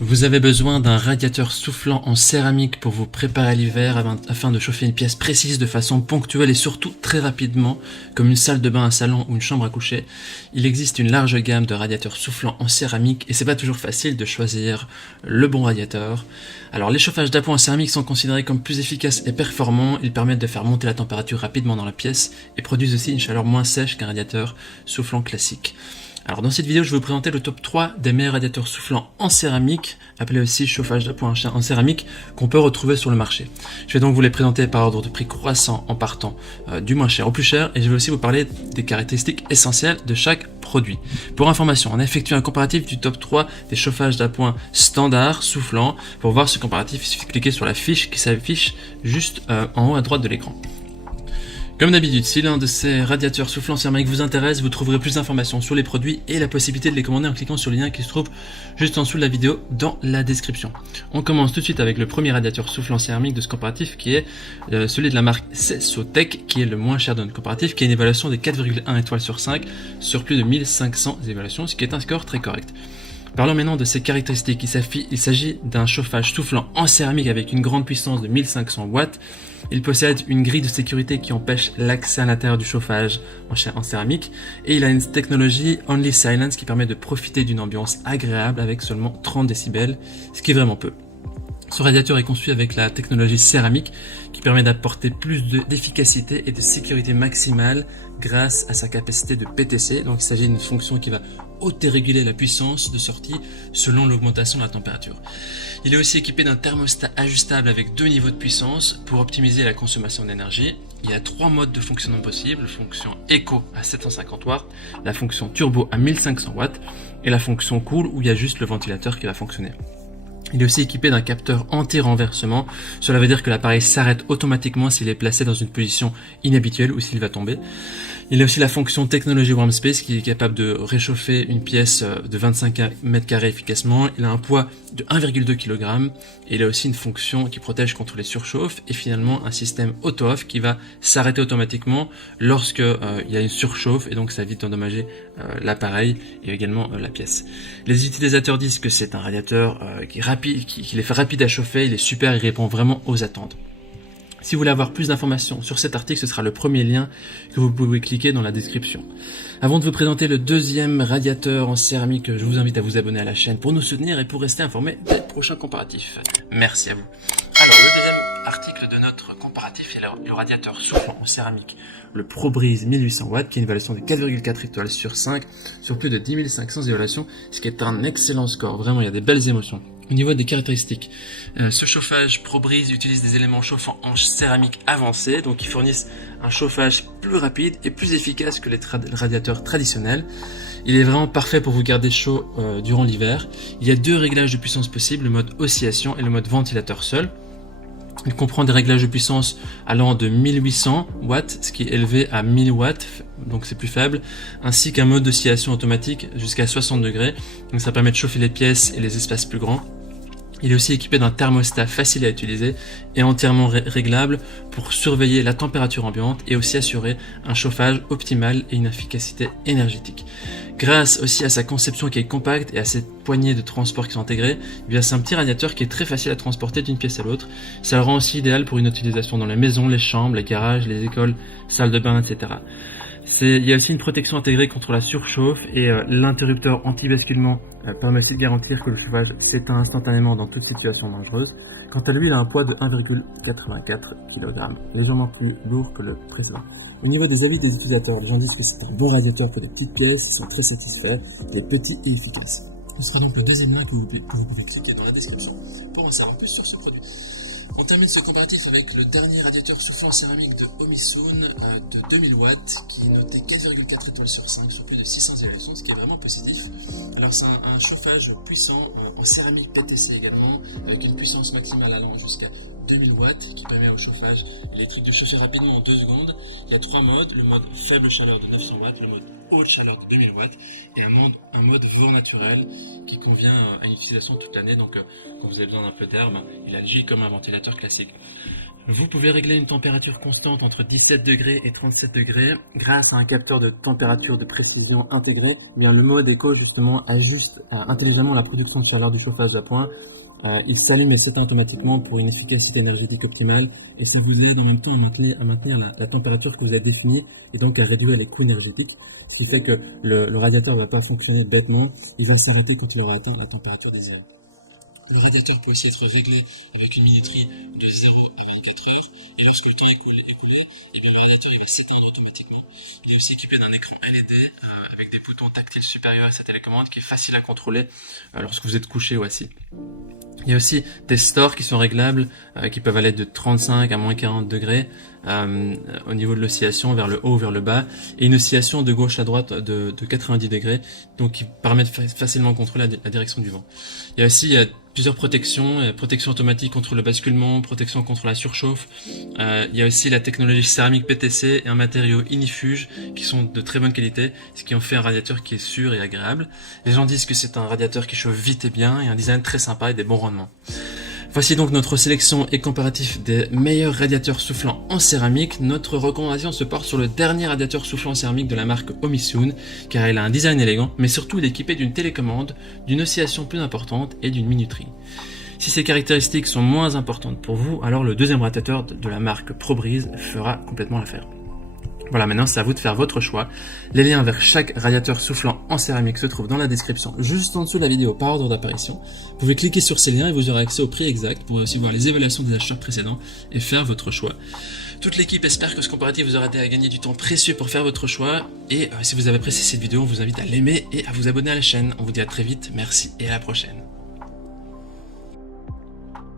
Vous avez besoin d'un radiateur soufflant en céramique pour vous préparer à l'hiver afin de chauffer une pièce précise de façon ponctuelle et surtout très rapidement, comme une salle de bain, un salon ou une chambre à coucher. Il existe une large gamme de radiateurs soufflants en céramique et c'est pas toujours facile de choisir le bon radiateur. Alors les chauffages d'appoint en céramique sont considérés comme plus efficaces et performants. Ils permettent de faire monter la température rapidement dans la pièce et produisent aussi une chaleur moins sèche qu'un radiateur soufflant classique. Alors dans cette vidéo, je vais vous présenter le top 3 des meilleurs radiateurs soufflants en céramique, appelé aussi chauffage d'appoint en céramique, qu'on peut retrouver sur le marché. Je vais donc vous les présenter par ordre de prix croissant en partant du moins cher au plus cher, et je vais aussi vous parler des caractéristiques essentielles de chaque produit. Pour information, on a effectué un comparatif du top 3 des chauffages d'appoint standard soufflant. Pour voir ce comparatif, il suffit de cliquer sur la fiche qui s'affiche juste en haut à droite de l'écran. Comme d'habitude, si l'un de ces radiateurs soufflants céramique vous intéresse, vous trouverez plus d'informations sur les produits et la possibilité de les commander en cliquant sur le lien qui se trouve juste en dessous de la vidéo dans la description. On commence tout de suite avec le premier radiateur soufflant céramique de ce comparatif qui est celui de la marque Sesotec, qui est le moins cher de notre comparatif, qui a une évaluation de 4,1 étoiles sur 5 sur plus de 1500 évaluations, ce qui est un score très correct. Parlons maintenant de ses caractéristiques. Il s'agit d'un chauffage soufflant en céramique avec une grande puissance de 1500 watts. Il possède une grille de sécurité qui empêche l'accès à l'intérieur du chauffage en céramique. Et il a une technologie Only Silence qui permet de profiter d'une ambiance agréable avec seulement 30 décibels, ce qui est vraiment peu. Ce radiateur est conçu avec la technologie céramique qui permet d'apporter plus d'efficacité et de sécurité maximale grâce à sa capacité de PTC. Donc il s'agit d'une fonction qui va auto-réguler la puissance de sortie selon l'augmentation de la température. Il est aussi équipé d'un thermostat ajustable avec 2 niveaux de puissance pour optimiser la consommation d'énergie. Il y a 3 modes de fonctionnement possibles: la fonction Eco à 750 watts, la fonction Turbo à 1500 watts et la fonction Cool où il y a juste le ventilateur qui va fonctionner. Il est aussi équipé d'un capteur anti-renversement. Cela veut dire que l'appareil s'arrête automatiquement s'il est placé dans une position inhabituelle ou s'il va tomber. Il a aussi la fonction technologie Warm Space qui est capable de réchauffer une pièce de 25 m² efficacement. Il a un poids de 1,2 kg et il a aussi une fonction qui protège contre les surchauffes et finalement un système auto-off qui va s'arrêter automatiquement lorsque il y a une surchauffe et donc ça évite d'endommager l'appareil et également la pièce. Les utilisateurs disent que c'est un radiateur qui est rapide, qui les fait rapide à chauffer, il est super, il répond vraiment aux attentes. Si vous voulez avoir plus d'informations sur cet article, ce sera le premier lien que vous pouvez cliquer dans la description. Avant de vous présenter le deuxième radiateur en céramique, je vous invite à vous abonner à la chaîne pour nous soutenir et pour rester informé des prochains comparatifs. Merci à vous. Alors, le deuxième article de notre comparatif est le radiateur soufflant en céramique, le ProBreeze 1800 watts, qui a une évaluation de 4,4 étoiles sur 5 sur plus de 10 500 évaluations, ce qui est un excellent score. Vraiment, il y a des belles émotions. Au niveau des caractéristiques, ce chauffage ProBreeze utilise des éléments chauffants en céramique avancée, donc qui fournissent un chauffage plus rapide et plus efficace que les radiateurs traditionnels. Il est vraiment parfait pour vous garder chaud durant l'hiver. Il y a 2 réglages de puissance possibles, le mode oscillation et le mode ventilateur seul. Il comprend des réglages de puissance allant de 1800 watts, ce qui est élevé à 1000 watts, donc c'est plus faible, ainsi qu'un mode d'oscillation automatique jusqu'à 60 degrés, donc ça permet de chauffer les pièces et les espaces plus grands. Il est aussi équipé d'un thermostat facile à utiliser et entièrement réglable pour surveiller la température ambiante et aussi assurer un chauffage optimal et une efficacité énergétique. Grâce aussi à sa conception qui est compacte et à ses poignées de transport qui sont intégrées, c'est un petit radiateur qui est très facile à transporter d'une pièce à l'autre. Ça le rend aussi idéal pour une utilisation dans les maisons, les chambres, les garages, les écoles, salles de bain, etc. Il y a aussi une protection intégrée contre la surchauffe et l'interrupteur anti-basculement permet aussi de garantir que le chauffage s'éteint instantanément dans toute situation dangereuse. Quant à lui, il a un poids de 1,84 kg, légèrement plus lourd que le précédent. Au niveau des avis des utilisateurs, les gens disent que c'est un bon radiateur pour des petites pièces, ils sont très satisfaits, il est petit et efficace. Ce sera donc le deuxième lien que vous pouvez cliquer dans la description pour en savoir plus sur ce produit. On termine ce comparatif avec le dernier radiateur soufflant céramique de Omisun de 2000 watts qui est noté 4,4 étoiles sur 5 sur plus de 600 évaluations, ce qui est vraiment positif. Alors c'est un chauffage puissant en céramique PTC également, avec une puissance maximale allant jusqu'à 2000 watts qui permet au chauffage électrique de chauffer rapidement en 2 secondes. Il y a 3 modes, le mode faible chaleur de 900 watts, le mode haute chaleur de 2000 watts et un mode vent naturel qui convient à une utilisation toute l'année. Donc quand vous avez besoin d'un peu d'air, il agit comme un ventilateur classique. Vous pouvez régler une température constante entre 17 degrés et 37 degrés grâce à un capteur de température de précision intégré. Bien, le mode éco justement ajuste intelligemment la production de chaleur du chauffage à point. Il s'allume et s'éteint automatiquement pour une efficacité énergétique optimale et ça vous aide en même temps à maintenir la température que vous avez définie et donc à réduire les coûts énergétiques. Ce qui fait que le radiateur ne va pas fonctionner bêtement, il va s'arrêter quand il aura atteint la température désirée. Le radiateur peut aussi être réglé avec une minuterie de 0 à 24 heures et lorsque le temps est écoulé, le radiateur il va s'éteindre automatiquement. Il est aussi équipé d'un écran LED avec des boutons tactiles supérieurs à sa télécommande qui est facile à contrôler lorsque vous êtes couché ou assis. Il y a aussi des stores qui sont réglables, qui peuvent aller de 35 à moins 40 degrés au niveau de l'oscillation vers le haut ou vers le bas, et une oscillation de gauche à droite de 90 degrés, donc qui permet de facilement contrôler la direction du vent. Il y a plusieurs protections, protection automatique contre le basculement, protection contre la surchauffe. Il y a aussi la technologie céramique PTC et un matériau inifuge qui sont de très bonne qualité, ce qui en fait un radiateur qui est sûr et agréable. Les gens disent que c'est un radiateur qui chauffe vite et bien, et un design très sympa et des bons rendements. Voici donc notre sélection et comparatif des meilleurs radiateurs soufflants en céramique. Notre recommandation se porte sur le dernier radiateur soufflant en céramique de la marque Omisun, car il a un design élégant, mais surtout il est équipé d'une télécommande, d'une oscillation plus importante et d'une minuterie. Si ces caractéristiques sont moins importantes pour vous, alors le deuxième radiateur de la marque ProBreeze fera complètement l'affaire. Voilà, maintenant c'est à vous de faire votre choix. Les liens vers chaque radiateur soufflant en céramique se trouvent dans la description, juste en dessous de la vidéo par ordre d'apparition. Vous pouvez cliquer sur ces liens et vous aurez accès au prix exact. Vous pourrez aussi voir les évaluations des acheteurs précédents et faire votre choix. Toute l'équipe espère que ce comparatif vous aura aidé à gagner du temps précieux pour faire votre choix. Et si vous avez apprécié cette vidéo, on vous invite à l'aimer et à vous abonner à la chaîne. On vous dit à très vite, merci et à la prochaine.